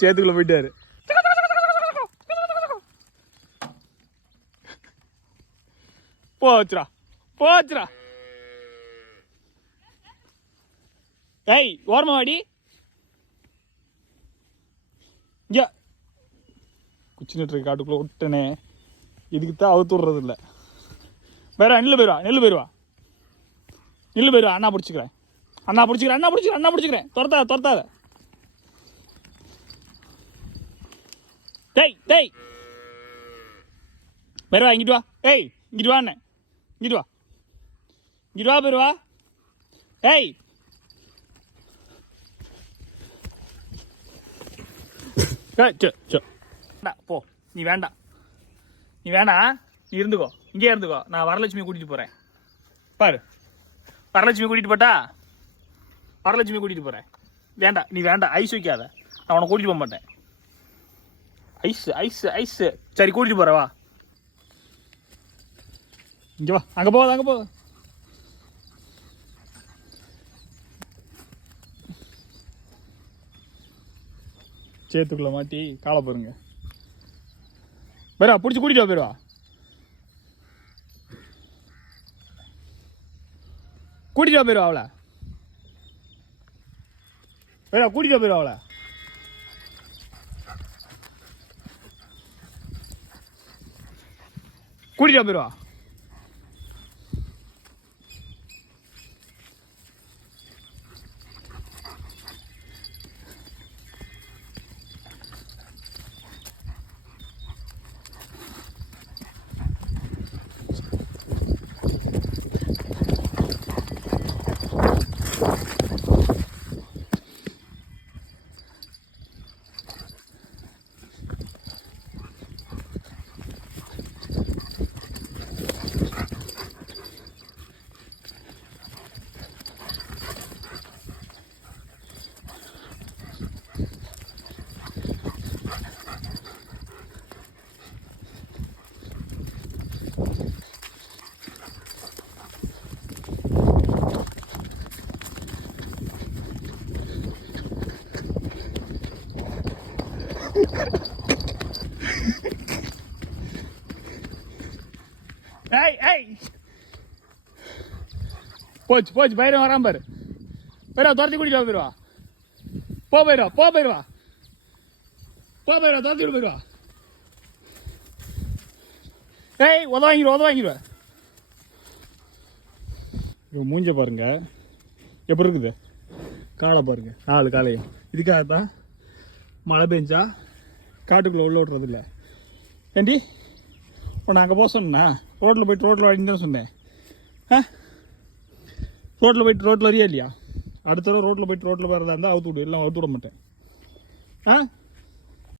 சேத்துக்குள்ள போயிட்டாரு. போச்சுரா போச்சுரா. ஏய் ஓரமா வாடி. இங்க குச்சி நட்டு காட்டுக்குள்ள விட்டனே. இதுக்கு தான் அவுத்து விடுறது இல்லை. போயிடுவா நெல்லு போயிடுவா நெல்லு போயிடுவா நெல்லு போயிடுவா. அண்ணா பிடிச்சிக்கிறேன் அண்ணா பிடிச்சிக்கிறேன் அண்ணா பிடிச்சிக்கிறேன் அண்ணா பிடிச்சிக்கிறேன். துரத்தாத துரத்தாத. டேய் டேய் போயிடுவா. இங்கிட்டு வா. ஏய் இங்கிட்டு வா அண்ணே. இங்கிட்டு வா இங்கிட்டு வா போயிடுவா. ஏய் போ. நீ வேண்டாம் நீ வேணாம். நீ இருந்துக்கோ இங்கே இருந்துக்கோ. நான் வரலட்சுமி கூட்டிட்டு போறேன் பாரு. வரலட்சுமி கூட்டிட்டு போட்டா வரலட்சுமி கூட்டிட்டு போறேன். வேண்டாம் நீ வேண்டாம். ஐஸ் வைக்காத. நான் உன்னை கூட்டிட்டு போக மாட்டேன். Ice ice ice. சரி கூட்டிட்டு போற வா. இங்க வா. அங்க போகாத அங்க போகாத. சேத்துக்குள்ள மாட்டி காலை பாருங்க. பேரா பிடிச்சி கூட்டிட்டு வா. பேருவா கூட்டிட்டு வா. பேருவா அவளை. பேரா கூட்டிட்டு வா. பேருவா அவளை. கூட்டிட்டு வா. பேருவா. ஏய் ஏய் போச்சு போச்சு. பயிரம் வராம பாரு. பயிரா துரத்தி கூட்டிட்டு வா. போயிருவா போ. போயிருவா போ. போயிருவா போ. போயிருவா துரத்தி விட்டு போயிருவா. ஏய் உத வாங்கிடுவேன். இவன் மூஞ்ச பாருங்க எப்படி இருக்குது. காலை பாருங்க 4 காலையும். இதுக்காகத்தான் மழை பெஞ்சா காட்டுக்குள்ளே உள்ள விட்றது இல்லை. ஏண்டி இப்போ நான் அங்கே போக சொன்னேன்னா ரோட்டில் போய்ட்டு ரோட்டில் வாங்கி தான் சொன்னேன். ரோட்டில் போய்ட்டு ரோட்டில் வரையா இல்லையா? அடுத்த தடவை ரோட்டில் போய்ட்டு ரோட்டில் போகிறதா இருந்தால் அவுத்து விடு. எல்லாம் அவுத்து விட மாட்டேன்.